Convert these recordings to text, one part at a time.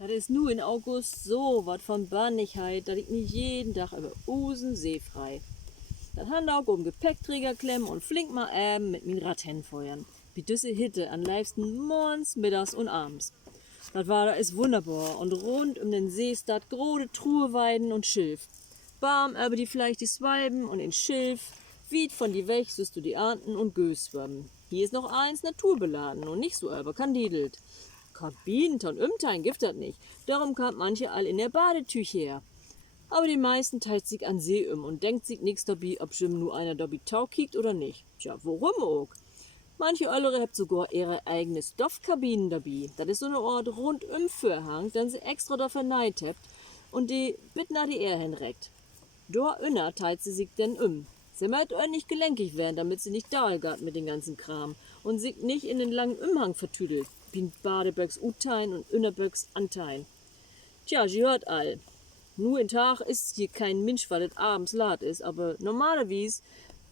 Das ist nu in August so wat von Bannigkeit, dass ich nicht jeden Tag über Usen seefrei. Das han auch um Gepäckträger klemmen und flink mal mit min Rad hinfeuern. Wie düsse Hitte an liebsten morgens, mittags und abends. Das war da ist wunderbar und rund um den See stat grode Truheweiden und Schilf. Barm über die vielleicht die Swalben und in Schilf, weit von die weg sost du die Arten und Gös schwammen. Hier ist noch eins naturbeladen und nicht so überkandidelt. Kabinen und Umtein gibt das nicht, darum kam manche all in der Badetüch her. Aber die meisten teilt sich an See und denkt sich nix dabei, ob schon nur einer dabei Tau kiekt oder nicht. Tja, warum auch? Manche andere habt sogar ihre eigene Stoffkabinen dabei. Das ist so eine Art rundum Vorhang, den sie extra dafür neid habt und die mit nach die Ehr hinreckt. Da inner teilt sie sich denn Sie möcht nicht gelenkig werden, damit sie nicht dahlgart mit den ganzen Kram und sich nicht in den langen Umhang vertüdelt, wie Badeböcks Utein und Innerböcks Antein. Tja, sie hört all. Nur in Tag ist hier kein Mensch, weil es abends lad ist, aber normalerweise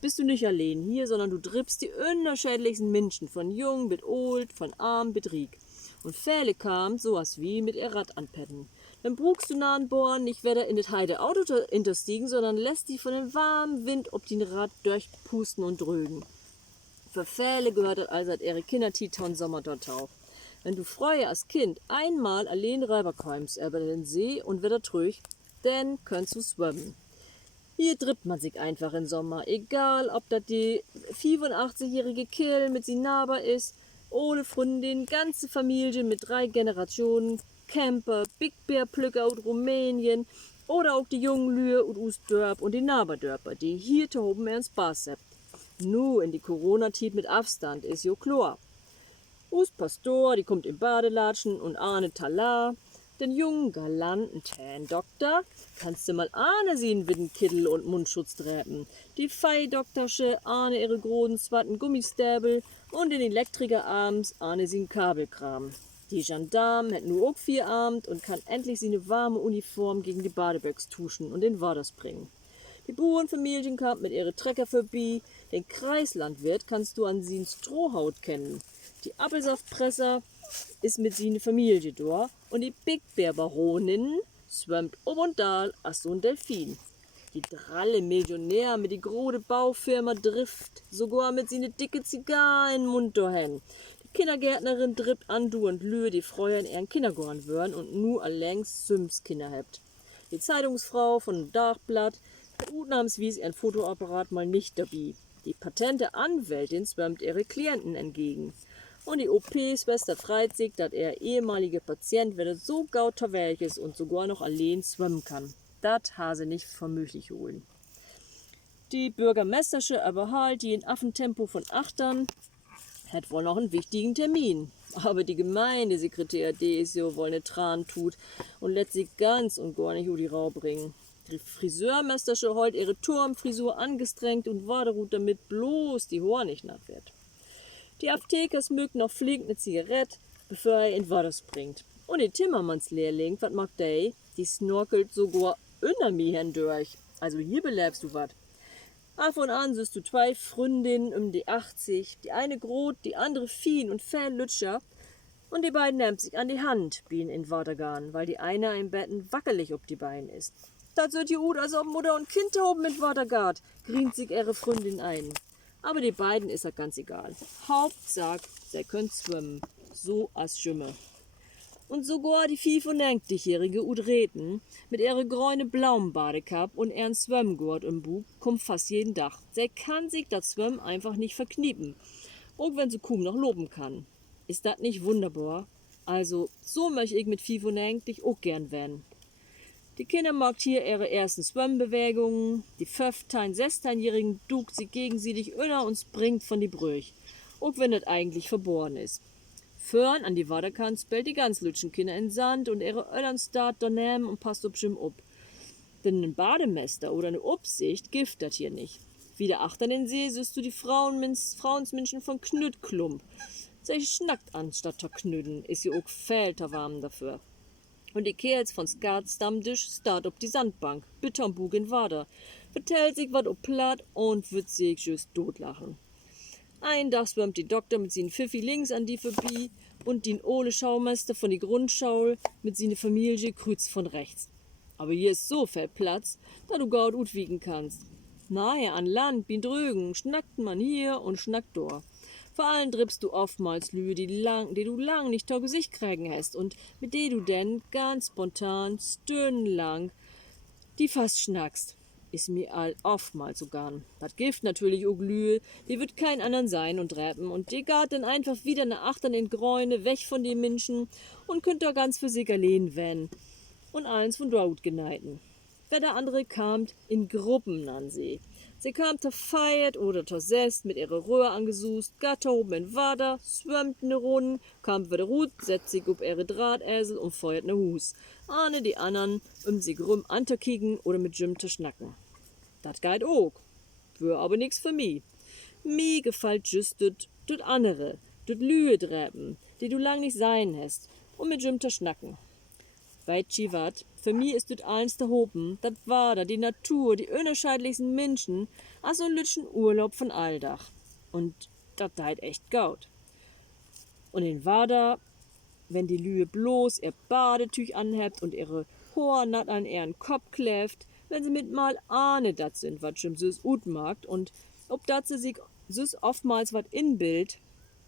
bist du nicht allein hier, sondern du triffst die unterschiedlichsten Menschen, von jung bis old, von arm bis riek. Und Fälle kam sowas wie mit ihr Rad anpetten. Dann brugst du nahen Born nicht wieder in das heide Auto interstiegen, sondern lässt die von dem warmen Wind ob den Rad durchpusten und drögen. Für Fälle gehört das also ihre Kindertiton Sommer dort auch. Wenn du früher als Kind einmal allein rüberkommst über den See und wieder trüch, dann kannst du schwimmen. Hier trifft man sich einfach im Sommer, egal ob das die 85-jährige Kerl mit sin Naber ist, ohne Freundin, ganze Familie mit 3 Generationen, Camper, Big Bear Plücker aus Rumänien oder auch die jungen Lühe und Ustdörp und die Naberdörper, die hier toben ins Spaß habt. Nu in die Corona-Tit mit Abstand ist jo klar. Us Pastor, die kommt im Badelatschen und Arne Talar, den jungen, galanten Tan-Doktor, kannst du mal Arne sehen wie den Kittel und Mundschutz träpen. Die Feidoktorsche Arne ihre großen, zwatten Gummistäbel und den Elektriker abends Arne sin Kabelkram. Die Gendarme hat nur auch 4 Abend und kann endlich seine warme Uniform gegen die Badeböcks tuschen und den Waders bringen. Die Bauernfamilien kam mit ihre Trecker vorbei, den Kreislandwirt kannst du an sin Strohhaut kennen. Die Apfelsaftpresser ist mit seine Familie da und die Big Bear Baronin schwimmt ob und dal als so ein Delfin. Die dralle Millionär mit die grode Baufirma trifft, sogar mit seine dicke Zigarre in den Mund dahin. Die Kindergärtnerin trippt an du und Lühe, die Freuer in ihren Kindergarten würden und nu alllängst Sims Kinder hebt. Die Zeitungsfrau von dem Dachblatt hat utnahmsweise ihren Fotoapparat mal nicht dabei. Die patente Anwältin schwimmt ihre Klienten entgegen. Und die OP-Schwester freut sich, dass ihr ehemaliger Patient wieder so gauterwelch ist und sogar noch allein schwimmen kann. Das ha sie nicht für möglich holen. Die Bürgermeistersche aber halt, die in Affentempo von Achtern, hat wohl noch einen wichtigen Termin. Aber die Gemeindesekretär, die ist ja wohl ne Tran tut und lässt sich ganz und gar nicht über die Rau bringen. Die Friseurmeistersche heut ihre Turmfrisur angestrengt und wartet damit bloß die Haar nicht nass wird. Die Apothekers mögt noch flink ne Zigarette, bevor er in Waders bringt. Und die Timmermannslehrling, wat mag der? Die snorkelt sogar unter mir hindurch. Also hier belebst du wat. Ab und an siehst du 2 Freundinnen um die 80, die eine grot, die andere fien und Lütscher. Und die beiden nimmt sich an die Hand, bien in Watergarn, weil die eine im Betten wackelig ob die Beine ist. Das wird ja gut, als ob Mutter und Kind oben mit Watergard, grient sich ihre Freundin ein. Aber die beiden ist er ganz egal. Hauptsache, sie können schwimmen, so als Schimme. Und sogar die 95-jährige Udreten mit ihrer grüne blauen Badekapp und ihren Schwimmgurt im Bug kommt fast jeden Tag. Sie kann sich das Schwimmen einfach nicht verkniepen, auch wenn sie kaum noch loben kann. Ist das nicht wunderbar? Also, so möchte ich mit 95 auch gern werden. Die Kinder macht hier ihre ersten Schwimmbewegungen. Die 15-, 16-Jährigen duckt sie gegenseitig inner und springt von die Brüch. Auch wenn das eigentlich verboren ist. Fern an die Waderkant spellt die ganz lütschen Kinder in Sand und ihre Öllern start daneben und passt ob Schim up. Denn ein Bademeister oder eine Obsicht gift das hier nicht. Wieder achter den See siehst du die Frauensmenschen von Knüttklump. Sie schnackt anstatt zu knüden, ist sie auch fälterwarm dafür. Und die Kerls von Skatstammtisch start ob die Sandbank, Bitterbug in Wader, vertellt sich wat ob platt und wird sich just totlachen. Ein Tag schwimmt die Doktor mit seinen Pfiffi links an die vorbei und den Ole Schaumeister von die Grundschau mit seine Familie krüz von rechts. Aber hier ist so viel Platz, da du gaut ut wiegen kannst. Nahe an Land, bin drögen, schnackt man hier und schnackt dort. Vor allem trippst du oftmals Lühe, die du lang nicht tau Gesicht kriegen hast und mit der du denn ganz spontan, stundenlang, die fast schnackst. Ist mir all oftmals sogar. Das Gift natürlich auch Lühe, die wird kein andern sein und rappen und die gart dann einfach wieder nach achtern in Gräune, weg von den Menschen und könnt da ganz für sich allein wenn und eins von dort geneiten. Wer der andere kamt in Gruppen an sie. Sie kam ta feiert oder ta sest mit ihrer Röhr angesust, gatter oben in Wader, schwemmt ne Runden, kam wieder Rut, setzt sich ob ihre Drahtesel und feuert ne Hus. Ahne die andern, sich rum anterkicken oder mit Jim te schnacken. Dat geit ook. Wär aber nix für mi. Mi gefällt just düt andere, düt Lühe dräpen, die du lang nicht sein hast, und mit Jim te schnacken. Weitschi wat, für mi ist düt eins der Hopen, dat war da die Natur, die unterscheidlichsten Menschen, a so lütschen Urlaub von Alldach. Und dat deit echt gaut. Und in Wader, wenn die Lühe bloß ihr Badetüch anhebt und ihre Hornat an ihren Kopf kläft, wenn sie mit mal ahne dat sind, wat schim süß ut magt und ob dat sie sich süß oftmals wat inbild,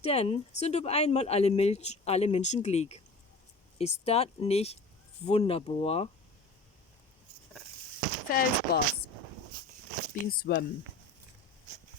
denn sind ob einmal alle Menschen glieg. Ist dat nicht wunderbar? Felsbass. Bin schwimmen.